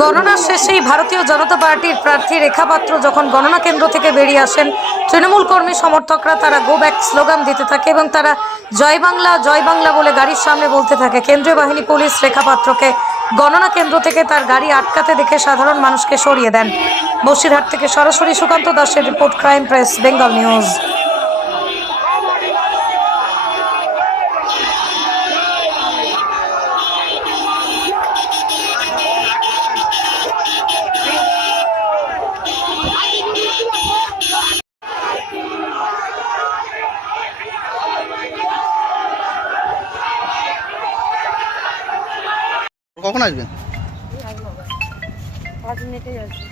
গণনা শেষেই ভারতীয় জনতা পার্টির প্রার্থী রেখা পাত্র যখন গণনা কেন্দ্র থেকে বেরিয়ে আসেন, তৃণমূল কর্মী সমর্থকরা তারা গো ব্যাক স্লোগান দিতে থাকে এবং তারা জয় বাংলা বলে গাড়ির সামনে বলতে থাকে। কেন্দ্রীয় বাহিনী পুলিশ রেখা পাত্রকে গণনা কেন্দ্র থেকে তার গাড়ি আটকাতে দেখে সাধারণ মানুষকে সরিয়ে দেন। বসিরহাট থেকে সরাসরি সুকান্ত দাসের report, crime press, Bengal news. কখন আসবেন? 5 মিনিটেই আসবে।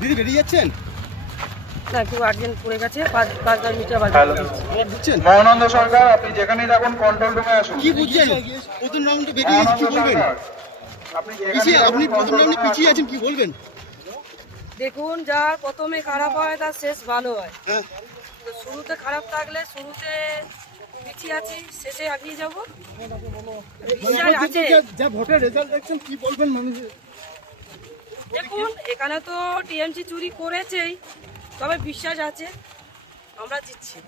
দিদি বেরিয়ে যাচ্ছেন? না, একটু আর্জেন্ট পড়ে গেছে, 5-10 মিনিট আবার বুঝছেন? মহানন্দ সরকার, আপনি যেখানেই থাকুন কন্ট্রোল রুমে আসুন। কি বুঝছেন? প্রথম রাউন্ডে বেরিয়ে গেছে, কি বলবেন? আপনি প্রথম রাউন্ডে পিছিয়ে আছেন, কি বলবেন? দেখুন, যার প্রথমে খারাপ হয় তার শেষ ভালো হয়। হ্যাঁ, তো শুরুতে খারাপ থাকলে শুরুতে পিছিয়ে আছি, শেষে এগিয়ে যাবো। বিশ্বাস আছে। যা ভোটের রেজাল্ট দেখছেন, কি বলবেন মানুষের? দেখুন, এখানে তো টিএমসি চুরি করেছেই, তবে বিশ্বাস আছে আমরা জিতছি।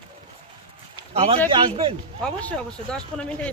আবার কি BJP আসবেন? অবশ্যই 10-15 মিনিটে